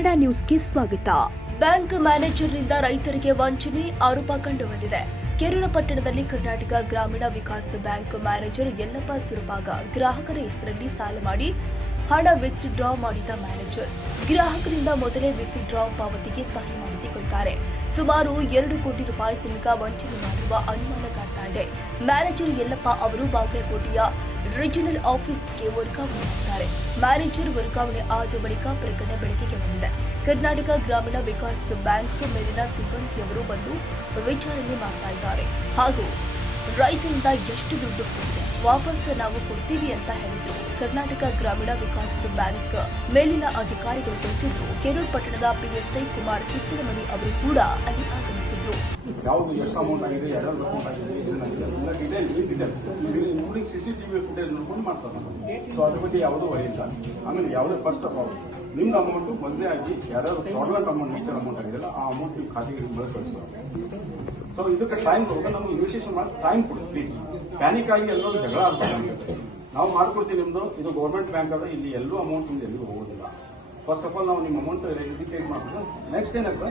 ಕನ್ನಡ ನ್ಯೂಸ್ಗೆ ಸ್ವಾಗತ. ಬ್ಯಾಂಕ್ ಮ್ಯಾನೇಜರ್ನಿಂದ ರೈತರಿಗೆ ವಂಚನೆ, ಆರೋಪ ಕಂಡುಬಂದಿದೆ. ಕೇರಳ ಪಟ್ಟಣದಲ್ಲಿ ಕರ್ನಾಟಕ ಗ್ರಾಮೀಣ ವಿಕಾಸ ಬ್ಯಾಂಕ್ ಮ್ಯಾನೇಜರ್ ಯಲ್ಲಪ್ಪ ಸುರಪಾಗ ಗ್ರಾಹಕರ ಹೆಸರಲ್ಲಿ ಸಾಲ ಮಾಡಿ, ಹಣ ವಿತ್ ಡ್ರಾ ಮಾಡಿದ ಮ್ಯಾನೇಜರ್. ಗ್ರಾಹಕರಿಂದ ಮೊದಲೇ ವಿತ್ ಡ್ರಾ ಪಾವತಿಗೆ ಸಹಿ ಮಾಡಿಸಿಕೊಳ್ತಾರೆ. ಸುಮಾರು ಎರಡು ಕೋಟಿ ರೂಪಾಯಿ ತನಕ ವಂಚನೆ ಮಾಡಿರುವ ಅನುಮಾನ ಕಾಡ್ತಾ ಇದೆ. ಮ್ಯಾನೇಜರ್ ಯಲ್ಲಪ್ಪ ಅವರು ಬಾಗಲಕೋಟೆಯ ರೀಜನಲ್ ಆಫೀಸ್ಗೆ ವರ್ಗಾವಣೆಯಾಗಿದ್ದಾರೆ ಮ್ಯಾನೇಜರ್ ವರ್ಗಾವಣೆ ಆದ ಬಳಿಕ ಪ್ರಕರಣ ಬೆಳಕಿಗೆ ಬಂದಿದೆ. ಕರ್ನಾಟಕ ಗ್ರಾಮೀಣ ವಿಕಾಸ್ ಬ್ಯಾಂಕ್ ಮೇಲಿನ ಸಿಬ್ಬಂದಿಯವರು ಬಂದು ವಿಚಾರಣೆ ಮಾಡ್ತಾ ಇದ್ದಾರೆ. ಹಾಗೂ ರೈತರಿಂದ ಎಷ್ಟು ದುಡ್ಡು ಕೊಟ್ಟಿದೆ ವಾಪಸ್ ನಾವು ಕೊಡ್ತೀವಿ ಅಂತ ಹೇಳಿದ್ರು. ಕರ್ನಾಟಕ ಗ್ರಾಮೀಣ ವಿಕಾಸ ಬ್ಯಾಂಕ್ ಮೇಲಿನ ಅಧಿಕಾರಿಗಳು ತಿಳಿಸಿದ್ರು. ಕೆರೂರು ಪಟ್ಟಣದ ಪಿಎಸ್ಐ ಕುಮಾರ್ ಕಿತ್ತಲಮಣಿ ಅವರು ಕೂಡ ಅಲ್ಲಿ ಯಾವುದು ಎಷ್ಟು ಅಮೌಂಟ್ ಆಗಿದೆ ಯಾರು ಅಮೌಂಟ್ ಆಗಿದೆ ಏನಾಗಿದೆ ಎಲ್ಲ ಡೀಟೇಲ್ ಡೀಟೇಲ್ಸ್ ನೋಡಿ ಸಿ ಸಿ ಟಿವಿ ಫುಟೇಜ್ ನೋಡ್ಕೊಂಡು ಮಾಡ್ತಾರೆ ಸೊ ಅದ್ರ ಬಗ್ಗೆ ಯಾವುದೂ ವರಿ ಇಲ್ಲ ಆಮೇಲೆ ಯಾವುದೇ ಫಸ್ಟ್ ಆಫ್ ಆಲ್ ನಿಮ್ದು ಅಮೌಂಟ್ ಮೊದಲೇ ಆಗಿ ಯಾರ್ಯಾರು ಫ್ರಾಡ್ಲೆಂಟ್ ಅಮೌಂಟ್ ಮೇಚರ್ ಅಮೌಂಟ್ ಆಗಿದೆಯಲ್ಲ, ಆ ಅಮೌಂಟ್ ನೀವು ಖಾತೆಗೆ ಕಳಿಸೋದು ಸೊ ಇದಕ್ಕೆ ಟೈಮ್ ಕೊಡುವಾಗ ನಮ್ಗೆ ಇನ್ವೆಸ್ಟೇಷನ್ ಮಾಡಿ ಟೈಮ್ ಕೊಡಿ ಪ್ಲೀಸ್ ಪ್ಯಾನಿಕ್ ಆಗಿ ಎಲ್ಲರೂ ಜಗಳ ಆಗ್ತದೆ ನಾವು ಮಾಡ್ಕೊಡ್ತೀವಿ ನಿಮ್ದು. ಇದು ಗೌರ್ಮೆಂಟ್ ಬ್ಯಾಂಕ್ ಆದ್ರೆ ಇಲ್ಲಿ ಎಲ್ಲೂ ಅಮೌಂಟ್ ನಿಮ್ದು ಎಲ್ಲಿಗೂ ಹೋಗೋದಿಲ್ಲ. ಫಸ್ಟ್ ಆಫ್ ಆಲ್ ನಾವು ನಿಮ್ಮ ಅಮೌಂಟ್ ಇಂಡಿಕೇಟ್ ಮಾಡ್ತೀವಿ ನೆಕ್ಸ್ಟ್ ಏನಪ್ಪ?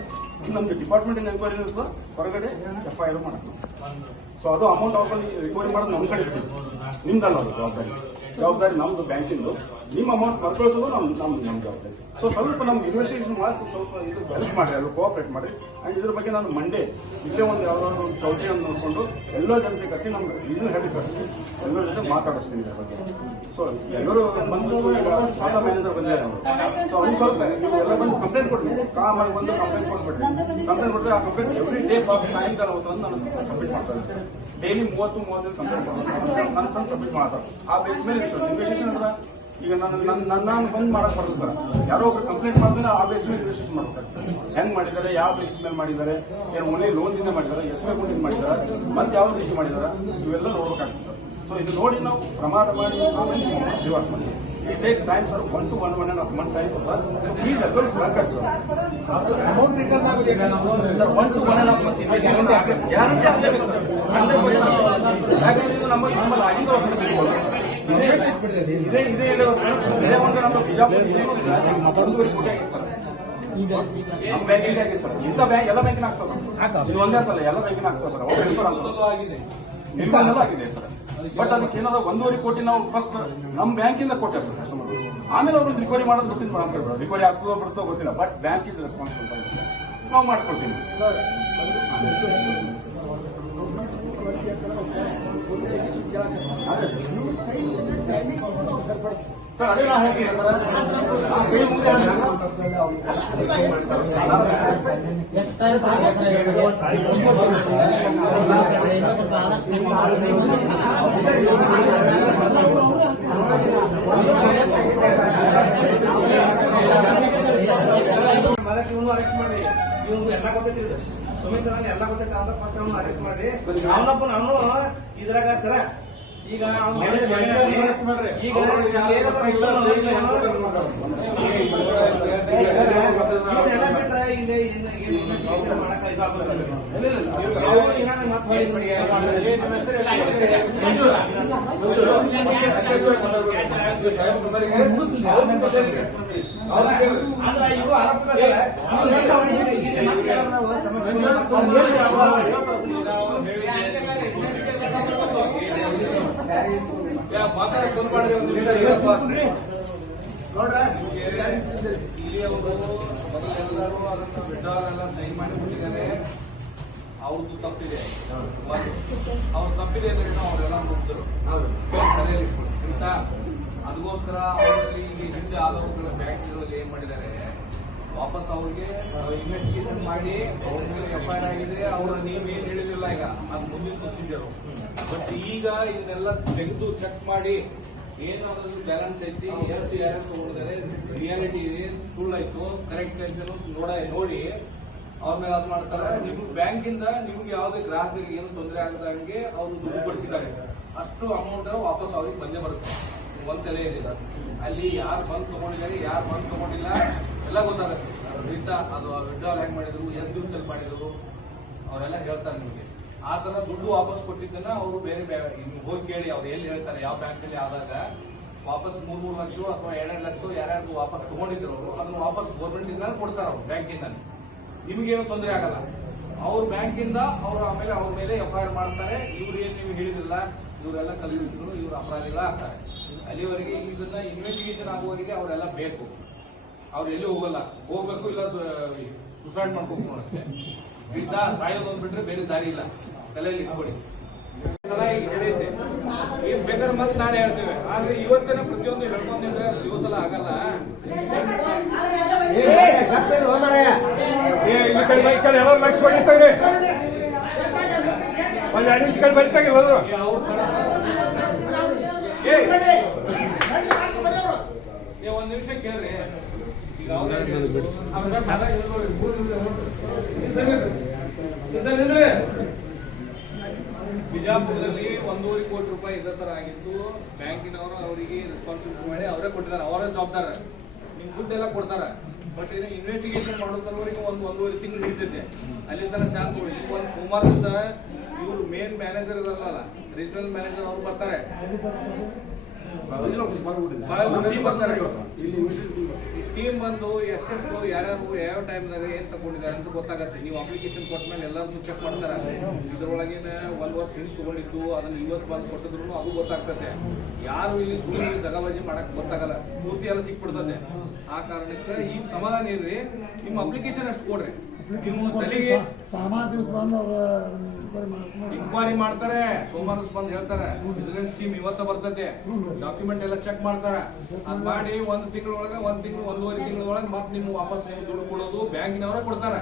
ಇದು ಡಿಪಾರ್ಟ್ಮೆಂಟ್ ಎನ್ಕ್ವೈರಿ ಇರುತ್ತೆ ಹೊರಗಡೆ ಎಫ್ ಐ ಆರ್ ಮಾಡೋದು ಸೊ ಅದು ಅಮೌಂಟ್ ಅವ್ರಲ್ಲಿ ರಿಕವರಿ ಮಾಡೋದು ನಮ್ಮ ಕಡೆ ನಿಮ್ದಲ್ಲ ಅದು ಜವಾಬ್ದಾರಿ. ಜವಾಬ್ದಾರಿ ನಮ್ದು ಬ್ಯಾಂಕಿಂದು. ನಿಮ್ಮ ಅಮೌಂಟ್ ಮರುಕಳಿಸೋದು ನಮ್ದು ನಮ್ದು ನಮ್ಮ ಜವಾಬ್ದಾರಿ. ಸೊ ಸ್ವಲ್ಪ ನಮ್ಗೆ ಇನ್ವೆಸ್ಟಿಗೇಷನ್ ಮಾಡಿ ಸ್ವಲ್ಪ ಇದು ಹೆಲ್ಪ್ ಮಾಡಿ, ಅದು ಕೋಆಪರೇಟ್ ಮಾಡಿ. ಅಂಡ್ ಇದ್ರ ಬಗ್ಗೆ ನಾನು ಮಂಡೇ ಇಲ್ಲೇ ಒಂದು ಯಾವ್ದಾದ್ರು ಒಂದು ಚೌಟಿಯನ್ನು ನೋಡಿಕೊಂಡು ಎಲ್ಲೋ ಜನತೆ ಕರೆಸಿ ನಮ್ಗೆ ರೀಸನ್ ಹೇಳಿ ಕರೆಸಿ. ಎಲ್ಲರ ಜೊತೆ ಮಾತಾಡಿಸ್ತೀನಿ ಇದ್ರ ಬಗ್ಗೆ. ಸೊ ಎಲ್ಲರೂ ಬಂದು ಹೊಸ ಮ್ಯಾನೇಜರ್ ಬಂದಿದ್ದಾರೆ ಅವರು. ಸೊ ಅವ್ರಿಗೆ ಸ್ವಲ್ಪ ಎಲ್ಲ ಬಂದು ಕಂಪ್ಲೇಂಟ್ ಕೊಡ್ರಿ. ಕಾಮಾಗಿ ಬಂದು ಕಂಪ್ಲೇಂಟ್ ಕೊಟ್ಬಿಡ್ರಿ. ಕಂಪ್ಲೇಂಟ್ ಕೊಟ್ಟರೆ ಆ ಕಂಪ್ಲೇಂಟ್ ಎವ್ರಿ ಡೇ ಸಾಯಂಕಾಲ ಹೊತ್ತು ನಾನು ಸಬ್ಮಿಟ್ ಮಾಡ್ತಾರೆ. ಡೈಲಿ ಮೂವತ್ತು, ಮೂವತ್ತೈದು ಕಂಪ್ಲೇಂಟ್ ಮಾಡ್ತಾರೆ. ನನ್ನ ಸಬ್ಮಿಟ್ ಮಾಡ್ತಾರೆ. ಆ ಬೇಸ್ ಮೇಲೆ ಈಗ ನನ್ನ ನನ್ನ ಬಂದ್ ಮಾಡಕ್ ಬರ್ತದೆ ಸರ್. ಯಾರೋ ಒಬ್ರು ಕಂಪ್ಲೇಂಟ್ ಮಾಡಿದ್ರೆ ಆ ಬೇಸ್ ಮೇಲೆ ಇನ್ವೆಸ್ಟಿಗೇಷನ್ ಮಾಡ್ತಾರೆ. ಹೆಂಗ್ ಮಾಡಿದ್ದಾರೆ, ಯಾವ ಬೇಸ್ ಮೇಲೆ ಮಾಡಿದ್ದಾರೆ, ಏನು ಒಳ್ಳೆ ಲೋನ್ ದಿಂದ ಮಾಡಿದ್ದಾರೆ, ಎಸ್ ಬಿ ಅಕೌಂಟ್ ಮಾಡಿದ್ದಾರೆ, ಮತ್ತೆ ಯಾವ ರೀತಿ ಮಾಡಿದಾರ ಇವೆಲ್ಲ ನೋಡ್ಬೇಕಾಗ್ತದೆ ಸೊ ಇದು ನೋಡಿ ನಾವು ಪ್ರಮಾದ ಮಾಡಿ ಆಮೇಲೆ reward a it takes time sir one two one one and half month time please ಎಲ್ಲರೂ ಸಹಕಾರ ಸರ್ ಅಮೌಂಟ್ ರಿಟರ್ನ್ ಆಗುತ್ತೆ sir a two one and half sir. Guarantee ಆಗಲೇಬೇಕು ಸರ್ ಹಂಡ್ರೆಡ್ ಯಾಕಂದ್ರೆ ಇದು ನಮ್ಮಲ್ಲಿ ನಮ್ಮಲ್ಲಿ ಆಗಿದ್ದು ವರ್ಷ ಇದೇ ಇದೇ ಇದೇ ಹೇಳೋದು ಇದೇ ಒಂದು ನಮ್ಮ ಬಿಜಾಪುರ ನಮ್ಮ ಬ್ಯಾಂಕಿಂಗ್ ಆಗಿದೆ ಸರ್ ಇಂಥ ಬ್ಯಾಂಕ್ ಎಲ್ಲ ಬ್ಯಾಂಕಿನ ಆಗ್ತಾವ ಸರ್ ಇದು ಒಂದೇ ಅಂತಲ್ಲ ಎಲ್ಲ ಬ್ಯಾಂಕಿನ ಆಗ್ತಾವ ಸರ್ ಅವ್ರು ಆಗಿದೆ ನಿರ್ಮಾಣ ಆಗಿದೆ ಸರ್ ಬಟ್ ಅದಕ್ಕೆ ಏನಾದ ಒಂದೂವರೆ ಕೋಟಿ ನಾವು ಫಸ್ಟ್ ನಮ್ಮ ಬ್ಯಾಂಕಿಂದ ಕೊಟ್ಟೆ ಸರ್ ಕಸ್ಟಮರ್ ಆಮೇಲೆ ಅವರು ರಿಕವರಿ ಮಾಡೋದು ಗೊತ್ತಿಲ್ಲ ರಿಕವರಿ ಆಗ್ತದೋ ಬರ್ತೋ ಗೊತ್ತಿಲ್ಲ ಬಟ್ ಬ್ಯಾಂಕ್ ಇಸ್ ರೆಸ್ಪಾನ್ಸಿಬಲ್ ನಾವು ಮಾಡ್ಕೊಳ್ತೀವಿ. ಸರ್ ಅದೇ ನಾವು ಹೇಳ್ತೀನಿ ಸರ್ ಮಾಡಿ ಇವನು ಎಲ್ಲ ಗೊತ್ತೈತಿ ಸುಮಿತ್ ಎಲ್ಲ ಗೊತ್ತೈತಿ ಫಸ್ಟ್ ಅವ್ನು ಅರೆಸ್ಟ್ ಮಾಡಿ ಅವನಪ್ಪ ನಾನು ಇದ್ರಾಗ ಸರ ಈಗ ಈಗ ಬಿಟ್ರೆ ಇಲ್ಲಿ ಇವರು ಆರೋಪ ನೋಡ್ರ ಇಲ್ಲಿ ಅವರು ಎಲ್ಲರೂ ಅದನ್ನ ಬಿಡ್ಡಾಲೆಲ್ಲ ಸೈನ್ ಮಾಡಿಬಿಟ್ಟಿದ್ದಾರೆ. ಅವ್ರದ್ದು ತಪ್ಪಿದೆ ಅವ್ರ ತಪ್ಪಿದೆ ಅಂದ್ರೆ ಅವರೆಲ್ಲ ಮುಗ್ದರು. ತಲೆಯಲ್ಲಿ. ಆಯ್ತಾ? ಅದಕ್ಕೋಸ್ಕರ ಅವರಲ್ಲಿ ಹಿಂದೆ ಆದವುಗಳ ಫ್ಯಾಕ್ಟ್ರಿಗಳಲ್ಲಿ ಏನ್ ಮಾಡಿದ್ದಾರೆ? ವಾಪಸ್ ಅವ್ರಿಗೆ ಇನ್ವೆಸ್ಟಿಗೇಷನ್ ಮಾಡಿ, ಅವ್ರ ಮೇಲೆ ಎಫ್ ಐ ಆರ್ ಆಗಿದೆ ಅವ್ರ ನೀವು ಏನ್ ಹೇಳಿದಿಲ್ಲ ಈಗ, ಅದು ಮುಂದಿನ ಪ್ರೊಸೀಜರ್ ಬಟ್ ಈಗ ಇದನ್ನೆಲ್ಲ ತೆಗೆದು ಚೆಕ್ ಮಾಡಿ ಏನು ಬ್ಯಾಲೆನ್ಸ್ ಐತಿ, ಎಷ್ಟು ಯಾರು ತಗೊಂಡಿದ್ದಾರೆ ರಿಯಾಲಿಟಿ ಇದೆ, ಸುಳ್ಳಾಯ್ತು ಕರೆಕ್ಟ್ ಐತೆ ನೋಡ ನೋಡಿ ಅವ್ರ ಮೇಲೆ ಅದು ಮಾಡ್ತಾರೆ. ಬ್ಯಾಂಕ್ ಇಂದ ನಿಮ್ಗೆ ಯಾವುದೇ ಗ್ರಾಹಕರಿಗೆ ಏನು ತೊಂದರೆ ಆಗದಂಗೆ ಅವರು ದುಡ್ಡು ಪಡಿಸಿದ್ದಾರೆ ಅಷ್ಟು ಅಮೌಂಟ್ ವಾಪಸ್ ಅವ್ರಿಗೆ ಬಂದೇ ಬರುತ್ತೆ. ಒಂದ್ ತಲೆ ಏನಿಲ್ಲ. ಅಲ್ಲಿ ಯಾರು ಬಂದ್ ತಗೊಂಡಿದ್ದಾರೆ, ಯಾರು ಬಂದ್ ತಗೊಂಡಿಲ್ಲ ಎಲ್ಲ ಗೊತ್ತಾಗುತ್ತೆ ಅದು ವಿಡ್ರಾಲ್ ಹೆಂಗ್ ಮಾಡಿದ್ರು ಎಷ್ಟು ದಿವಸದಲ್ಲಿ ಮಾಡಿದ್ರು, ಅವರೆಲ್ಲ ಹೇಳ್ತಾರೆ ನಿಮಗೆ. ಆ ತರ ದುಡ್ಡು ವಾಪಸ್ ಕೊಟ್ಟಿದ್ದನ್ನ ಅವರು ಬೇರೆ ಹೋಗಿ ಕೇಳಿ, ಅವ್ರು ಎಲ್ಲಿ ಹೇಳ್ತಾರೆ, ಯಾವ ಬ್ಯಾಂಕ್ ಅಲ್ಲಿ ಆದಾಗ, ವಾಪಸ್ ಮೂರ್, ಮೂರು ಲಕ್ಷ ಅಥವಾ ಎರಡೆರಡು ಲಕ್ಷ ಯಾರ್ಯಾರು ವಾಪಸ್ ತಗೊಂಡಿದ್ರು ಅವರು, ಅದನ್ನ ವಾಪಸ್ ಗೌರ್ಮೆಂಟ್ ಇಂದ ಕೊಡ್ತಾರ ಅವ್ರು ಬ್ಯಾಂಕಿಂದ ನಿಮಗೇನು ತೊಂದರೆ ಆಗಲ್ಲ. ಅವ್ರ ಬ್ಯಾಂಕಿಂದ ಅವರು ಆಮೇಲೆ ಅವ್ರ ಮೇಲೆ ಎಫ್ ಐ ಆರ್ ಮಾಡ್ತಾರೆ, ಇವ್ರು ಏನ್ ನೀವು ಹೇಳಿದಿಲ್ಲ ಇವರೆಲ್ಲ ಕಲಿತಿದ್ರು, ಇವ್ರು ಅಪರಾಧಿಗಳ ಆಗ್ತಾರೆ ಅಲ್ಲಿವರೆಗೆ ಇದನ್ನ ಇನ್ವೆಸ್ಟಿಗೇಷನ್ ಆಗುವವರೆಗೆ ಅವರೆಲ್ಲ ಬೇಕು. ಅವ್ರು ಎಲ್ಲೂ ಹೋಗಲ್ಲ. ಹೋಗ್ಬೇಕು ಇಲ್ಲ ಸುಸೈಡ್ ಮಾಡ್ಕೊಂಡು ಅಷ್ಟೇ. ಬಿದ್ದ ಸಾಯೋದು ಬಿಟ್ರೆ ಬೇರೆ ದಾರಿ ಇಲ್ಲ. ತಲೆಯಲ್ಲಿ ಇಟ್ಕೊಳ್ಳಿ ಸಲ ಈಗ ಬೇಕಾದ್ರೆ ಮತ್ತೆ ನಾಳೆ ಹೇಳ್ತೇವೆ. ಆದ್ರೆ ಇವತ್ತೇನೆ ಪ್ರತಿಯೊಂದು ಹೇಳ್ಕೊಂಡಿದ್ರೆ ದಿವಸ ಆಗಲ್ಲ. ಇಲ್ಲಿ ಕಡೆ ಈ ಕಡೆ ಎಲ್ಲರೂ ಲಕ್ಷ ಬಡಿತಾಗ್ರಿ ಒಂದ್ ಎರಡು ನಿಮಿಷ ಕಡೆ ಏ, ಒಂದ್ ನಿಮಿಷ ಕೇಳ್ರಿ. ಬಿಜಾಪುರದಲ್ಲಿ ಒಂದೂವರೆ ಕೋಟಿ ರೂಪಾಯಿ ಇದೇ ತರ ಆಗಿತ್ತು. ಬ್ಯಾಂಕಿನವರು ಅವರಿಗೆ ರೆಸ್ಪಾನ್ಸಿಬಿಲಿಟಿ ಮಾಡಿ ಅವರೇ ಕೊಟ್ಟಿದ್ದಾರೆ. ಅವರೇ ಜವಾಬ್ದಾರ. ನಿಮ್ ದುಡ್ಡೆಲ್ಲ ಕೊಡ್ತಾರ. ಬಟ್ ಇನ್ನು ಇನ್ವೆಸ್ಟಿಗೇಷನ್ ಮಾಡೋದ್ರವರೆಗೆ ಒಂದು ಒಂದೂವರೆ ತಿಂಗಳು ಹಿಡಿತೈತೆ ಅಲ್ಲಿ ಶಾಂತ. ಈಗ ಒಂದು ಸುಮಾರು ದಿವಸ ಇವರು ಮೇನ್ ಮ್ಯಾನೇಜರ್ ಇದಾರಲ್ಲ ರೀಜನಲ್ ಮ್ಯಾನೇಜರ್ ಅವ್ರು ಬರ್ತಾರೆ. ಟೀಮ್ ಬಂದು ಎಷ್ಟೆಷ್ಟು ಯಾರ್ಯಾರು ಯಾವ ಟೈಮ್ದಾಗ ಏನ್ ತಗೊಂಡಿದ್ದಾರೆ ಅಂತ ಗೊತ್ತಾಗತ್ತೆ. ನೀವು ಅಪ್ಲಿಕೇಶನ್ ಕೊಟ್ಟ ಮೇಲೆ ಎಲ್ಲಾರನ್ನು ಚೆಕ್ ಮಾಡ್ತಾರ. ಇದ್ರೊಳಗಿನ ಒಂದ್ ವರ್ಷ ಹಿಂದ್ ತಗೊಂಡಿದ್ದು, ಅದನ್ನ ಇವತ್ತು ಬಂದು ಕೊಟ್ಟಿದ್ರು ಅದು ಗೊತ್ತಾಗ್ತದೆ. ಯಾರು ಇಲ್ಲಿ ಸುಳ್ಳು ದಗಬಾಜಿ ಮಾಡಕ್ ಗೊತ್ತಾಗಲ್ಲ. ಪೂರ್ತಿ ಎಲ್ಲ ಸಿಕ್ಬಿಡ್ತದೆ. ಆ ಕಾರಣಕ್ಕೆ ಈಗ ಸಮಾಧಾನ ಇರ್ರಿ. ನಿಮ್ಮ ಅಪ್ಲಿಕೇಶನ್ ಅಷ್ಟು ಕೊಡ್ರಿ. ಇನ್ಕ್ವೈರಿ ಮಾಡ್ತಾರೆ ಸೋಮವಾರ ಬಂದು ಹೇಳ್ತಾರೆ. ವಿಜಿಲೆನ್ಸ್ ಟೀಮ್ ಇವತ್ತ ಬರ್ತದೆ ಡಾಕ್ಯುಮೆಂಟ್ ಎಲ್ಲ ಚೆಕ್ ಮಾಡ್ತಾರೆ. ಅದ್ ಮಾಡಿ ಒಂದ್ ತಿಂಗಳೊಳಗೆ ಒಂದ್ ತಿಂಗಳು ಒಂದೂವರೆ ತಿಂಗಳೊಳಗೆ ಮತ್ತೆ ನಿಮ್ಗೆ ವಾಪಸ್ ದುಡ್ಡು ಕೊಡೋದು ಬ್ಯಾಂಕಿನವರೇ ಕೊಡ್ತಾರೆ.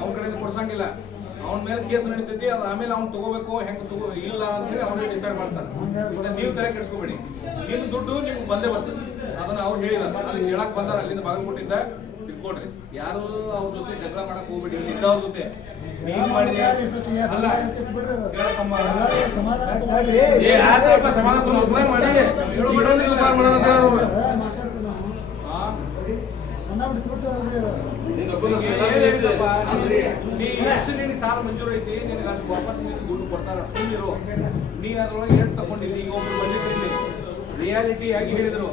ಅವ್ನ ಕಡೆ ಕೊಡ್ಸಂಗಿಲ್ಲ. ಅವ್ನ ಮೇಲೆ ಕೇಸ್ ನಡೀತೈತಿ ಅದು ಆಮೇಲೆ ಅವ್ನು ತಗೋಬೇಕು ಹೆಂಗ್ ತಗೋ ಇಲ್ಲ ಅಂತ ಹೇಳಿ ಡಿಸೈಡ್ ಮಾಡ್ತಾರೆ. ನೀವ್ ತಲೆ ಕೆಡಿಸ್ಕೋಬೇಡಿ. ನಿಮ್ ದುಡ್ಡು ನಿಮ್ಗೆ ಬಂದೇ ಬರ್ತದೆ. ಅದನ್ನ ಅವ್ರು ಹೇಳಿದಾರೆ. ಅದಕ್ಕೆ ಹೇಳಕ್ ಬಂದಾರ. ಅಲ್ಲಿಂದ ಬಾಗಲಕೋಟಿಂದ ತಿಳ್ಕೊಡ್ರಿ. ಯಾರು ಅವ್ರ ಜೊತೆ ಜಗಳ ಮಾಡಕ್ ಹೋಗ್ಬೇಡಿ ಇಲ್ಲಿ ಇದ್ದವ್ರ ಜೊತೆ. ನೀನ್ ಮಾಡಿದ್ಯಾ ಅಲ್ಲ. ಕೇಳಕ್ಕಮ್ಮ. ಸಮಾಧಾನ ಏ ಆತಪ್ಪ ಸಮಾಧಾನ ತಗೊಂಡು ಉಪಕಾರ ಮಾಡಿ. ಹೇಳು ಬಿಡು ನೀವು ಉಪಕಾರ ಮಾಡೋಣ ಅಂತ ಹೇಳು ಅವ್ರು. ಆ? ನಿನಗೆ ಏನ್ ಹೇಳಿದಪ್ಪ? ನೀ ಎಷ್ಟು ನಿನಗೆ ಸಾಲ ಮಂಜೂರು ಐತಿ? ನಿನಗೆ ಅಷ್ಟು ವಾಪಸ್ ನಿನಗೆ ದುಡ್ಡು ಕೊಡ್ತಾರ. ಸುಮ್ಮನಿರು ನೀ ಅದ್ರೊಳಗೆ ಎಷ್ಟು ತಗೊಂಡಿಲ್ಲ ಈಗ ಒಬ್ರು ಬಂದಿದ್ದೀನಿ ರಿಯಾಲಿಟಿ ಆಗಿ ಹೇಳಿದ್ರು.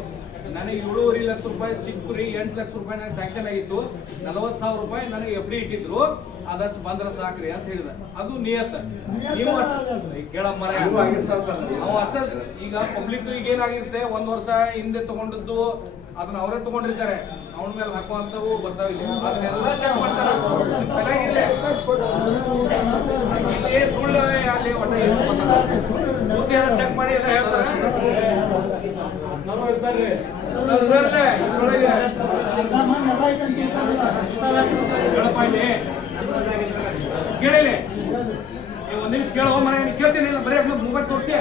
ನನಗೆ ಏಳೂವರೆ ಲಕ್ಷ ರೂಪಾಯಿ ಸಿಕ್ಕ್ರಿ ಎಂಟು ಲಕ್ಷ ರೂಪಾಯಿ ನನಗೆ ಸ್ಯಾಂಕ್ಷನ್ ಆಗಿತ್ತು. ನಲವತ್ತು ಸಾವಿರ ರೂಪಾಯಿ ನನಗೆ ಎಫ್ ಡಿ ಇಟ್ಟಿದ್ರು. ಅದಷ್ಟು ಬಂದ್ರೆ ಸಾಕ್ರಿ ಅಂತ ಹೇಳಿದ. ಅದು ನಿಯತ್ತ. ನೀವು ಅಷ್ಟು ಕೇಳಮ್ಮ ನಾವು ಅಷ್ಟೇ ಈಗ ಪಬ್ಲಿಕ್ ಈಗ ಏನಾಗಿರುತ್ತೆ ಒಂದ್ ವರ್ಷ ಹಿಂದೆ ತಗೊಂಡದ್ದು ಅದನ್ನ ಅವರೇ ತಗೊಂಡಿರ್ತಾರೆ. ಅವನ ಮೇಲೆ ಹಾಕುವಂತವು ಬರ್ತಾವ ಇಲ್ಲಿ. ಅದನ್ನೆಲ್ಲ ಚೆಕ್ ಮಾಡ್ತಾರೆ. ಸುಳ್ಳು ಅಲ್ಲಿ ಒಟ್ಟ ಚೆಕ್ ಮಾಡಿ ಎಲ್ಲ ಹೇಳ್ತಾರೆ ನಾವು ಇರ್ತಾರ್ರಿ. ನಾವು ಇರ್ತಾರ್ರಿ. ಇದ್ರೊಳಗೆ ಹೇಳಪ್ಪ ಇಲ್ಲಿ ಕೇಳಿಲಿ. ನೀವು ಒಂದ್ ನಿಮಿಷ ಕೇಳೋ, ಮನೆ ಕೇಳ್ತೀನಿ. ಬರೀ ಮೊಬೈಲ್ ತೋರಿಸ್ತೀಯ?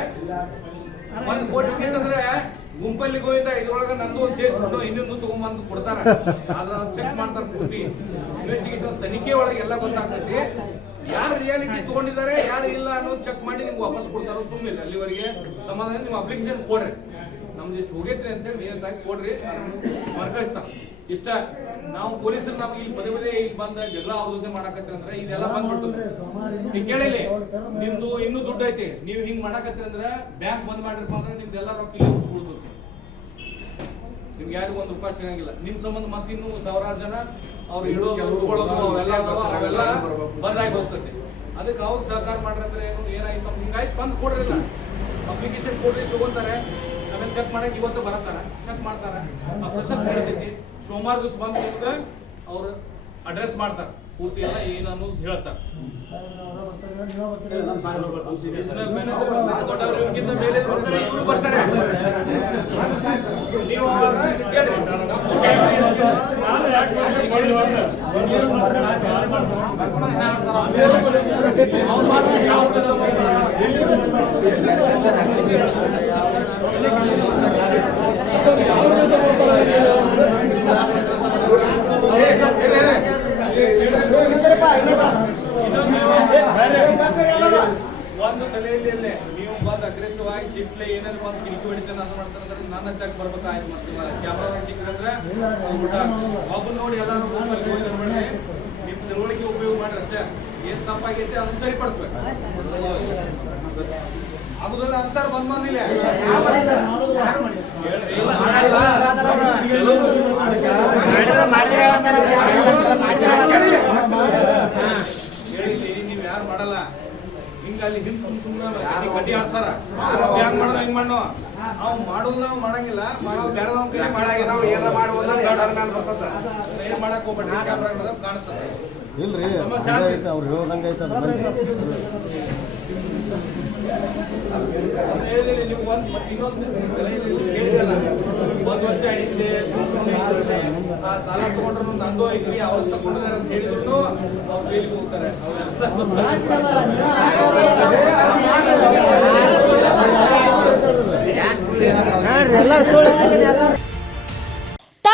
ಒಂದ್ ಕೋಟಿ ಕೇಳ್ತಂದ್ರೆ ಗುಂಪಲ್ಲಿ ಗೋವಿಂದ, ಇದ್ರೊಳಗ ನಂದು ಒಂದು ಸೇರಿಸ್ಬಿಟ್ಟು ಇನ್ನೊಂದು ತಗೊಂಬಂದು ಕೊಡ್ತಾರ. ಅದನ್ನ ಚೆಕ್ ಮಾಡ್ತಾರೆ ಪೂರ್ತಿ. ಇನ್ವೆಸ್ಟಿಗೇಷನ್ ತನಿಖೆ ಒಳಗೆ ಎಲ್ಲ ಗೊತ್ತಾಗ್ತೈತಿ. ಯಾರು ರಿಯಾಲಿಟಿ ತಗೊಂಡಿದ್ದಾರೆ, ಯಾರು ಇಲ್ಲ ಅನ್ನೋದು ಚೆಕ್ ಮಾಡಿ ನಿಮ್ಗೆ ವಾಪಸ್ ಕೊಡ್ತಾರೋ. ಸುಮ್ಮನೆ ಅಲ್ಲಿವರೆಗೆ. ಸಮಾಧಾನ, ನಿಮ್ಮ ಅಪ್ಲಿಕೇಶನ್ ಕೊಡ್ರಿ. ನಮ್ದು ಇಷ್ಟು ಹೋಗೈತ್ರಿ ಅಂತೇಳಿ ನೀಟಾಗಿ ಕೊಡ್ರಿ. ಮರ್ಕಳಿಸ್ತಾರ ಇಷ್ಟ ನಾವು ಪೊಲೀಸರು ನಮ್ಗೆ ಇಲ್ಲಿ ಪದೇ ಪದೇ ಇಲ್ಲಿ ಬಂದ ಜಗಳ ಅವ್ರ ಜೊತೆ ಮಾಡಕತ್ತೀರ ಅಂದ್ರೆ ಇದೆಲ್ಲ ಬಂದ್ಬಿಡ್ತದೆ. ಈಗ ಕೇಳಿಲಿ ನಿಮ್ದು ಇನ್ನೂ ದುಡ್ಡು ಐತಿ. ನೀವು ಹಿಂಗ್ ಮಾಡಕತ್ತೀರ ಅಂದ್ರೆ ಬ್ಯಾಂಕ್ ಬಂದ್ ಮಾಡಿರಪ್ಪ ಅಂದ್ರೆ ನಿಮ್ದೆಲ್ಲ ರೊಕ್ಕ ಇಲ್ಲಿ ಉಳ್ದೈತಿ ನಿಮ್ಗೆ ಯಾರಿಗೂ ಒಂದು ರೂಪಾಯಿ ಸಿಗಂಗಿಲ್ಲ ನಿಮ್ ಸಂಬಂಧ ಮತ್ತೆ ಇನ್ನು ಸಾವಿರಾರು ಜನ ಅವ್ರು ತಗೊಳ್ಳೋದು ಅವೆಲ್ಲ ಅವೆಲ್ಲ ಬಂದಾಗಿ ಹೋಗ್ತದೆ. ಅದಕ್ಕೆ ಅವಾಗ ಸಹಕಾರ ಮಾಡ್ರಂದ್ರೆ ಏನು ಏನಾಯ್ತು ಹಿಂಗಾಯ್ತು ಬಂದು ಕೊಡ್ರಿಲ್ಲ. ಅಪ್ಲಿಕೇಶನ್ ಕೊಡ್ರಿ ತಗೊಂತಾರೆ. ಚೆಕ್ ಮಾಡಕ್ಕೆ ಇವತ್ತು ಬರತ್ತಾರ? ಚೆಕ್ ಮಾಡ್ತಾರ. ಆ ಪ್ರೊಸೆಸ್ ನಡೀತೈತಿ. ಸೋಮವಾರ ದಿವಸ ಬಂದ ಅವ್ರು ಅಡ್ರೆಸ್ ಮಾಡ್ತಾರೆ. ಪೂರ್ತಿ ಎಲ್ಲ ಏನು ಅನ್ನೋದು ಹೇಳ್ತಾರೆ. ಮ್ಯಾನೇಜರ್ ಬರ್ತಾರೆ, ದೊಡ್ಡವರು ಇವ್ರಿಗಿಂತ ಮೇಲೆ ಬರ್ತಾರೆ ಇವ್ರು ಬರ್ತಾರೆ ನೀವು ಅವಾಗ ಕೇಳ್ರಿ ಅವ್ರು ಮಾತ್ರ ಯಾವ್ದೆಲ್ಲ ಒಂದು ತಲೆಯಲ್ಲಿ ನೀವು ಬಂದು ಅಗ್ರೆಸಿವ್ ಆಗಿ ಸಿಟ್ಲೆ ಏನಾದ್ರು ಬಂದು ಕಿರಿಕಿ ಹೊಡಿತಾನೆ ಅದು ಮಾಡ್ತಾರೆ ನನ್ನ ಹತ್ತಾಗ ಬರ್ಬೇಕಾಯ್ತು ಮತ್ತೆ ಕ್ಯಾಮ್ರಾದಾಗ ಸಿಕ್ಕಂದ್ರೆ ಒಬ್ಬ ನೋಡಿ ಎಲ್ಲಾರು ರೂಮಲ್ಲಿ ಹೋಗಿ ತಿಳುವಳಿಕೆ ಉಪಯೋಗ ಮಾಡ್ರಿ ಅಷ್ಟೇ ಏನ್ ತಪ್ಪಾಗೈತೆ ಅದನ್ನ ಸರಿಪಡಿಸ್ಬೇಕು. ಆಗುದಿಲ್ಲ ಅಂತಾರ ಬಂದ್ ಬಂದಿಲ್ಲ ಹೇಳಿ ನೀವ್ ಯಾರು ಮಾಡಲ್ಲ? ಹಿಂಗ ಅಲ್ಲಿ ಹಿಂದ್ ಸುಮ್ ಸುಮ್ಮನೆ ಬಡ್ಡಿ ಆಡ್ಸಾರ. ಹೆಂಗ್ ಮಾಡೋದು ಹಿಂಗ್ ಮಾಡೋ ಅವ್ ಮಾಡೋದು ನಾವು ಮಾಡಂಗಿಲ್ಲ ಮಾಡೋದು ಬೇರೆ ನಾವು ಕೈ ಮಾಡಾಗಿ ನಾವು ಏನಾರ ಬರ್ತದ. ಏನ್ ಮಾಡಕ್ ಹೋಗ್ಬೇಡ ಕಾಣಿಸ್ತದೆ. ಇಲ್ರಿ ಸಮಸ್ಯೆ ಹಂಗೆ ಆಯ್ತು. ಐತೆ ಅವ್ರು ಹೇಳ್ದಂಗೆ ಐತೆ ಅದು ಒಂದ್ ಮತ್ತೆ ಇನ್ನೊಂದು ಕೇಳಿದಲ್ಲ ಒಂದ್ ವರ್ಷ. ಆ ಸಾಲ ತಗೊಂಡ್ರು ನಂದು ಐತಿ ಅವ್ರು ತಗೊಂಡಿದ್ದಾರೆ ಅಂತ ಹೇಳಿದ್ರು ಅವ್ರು ಜೈಲಿಗೆ ಹೋಗ್ತಾರೆ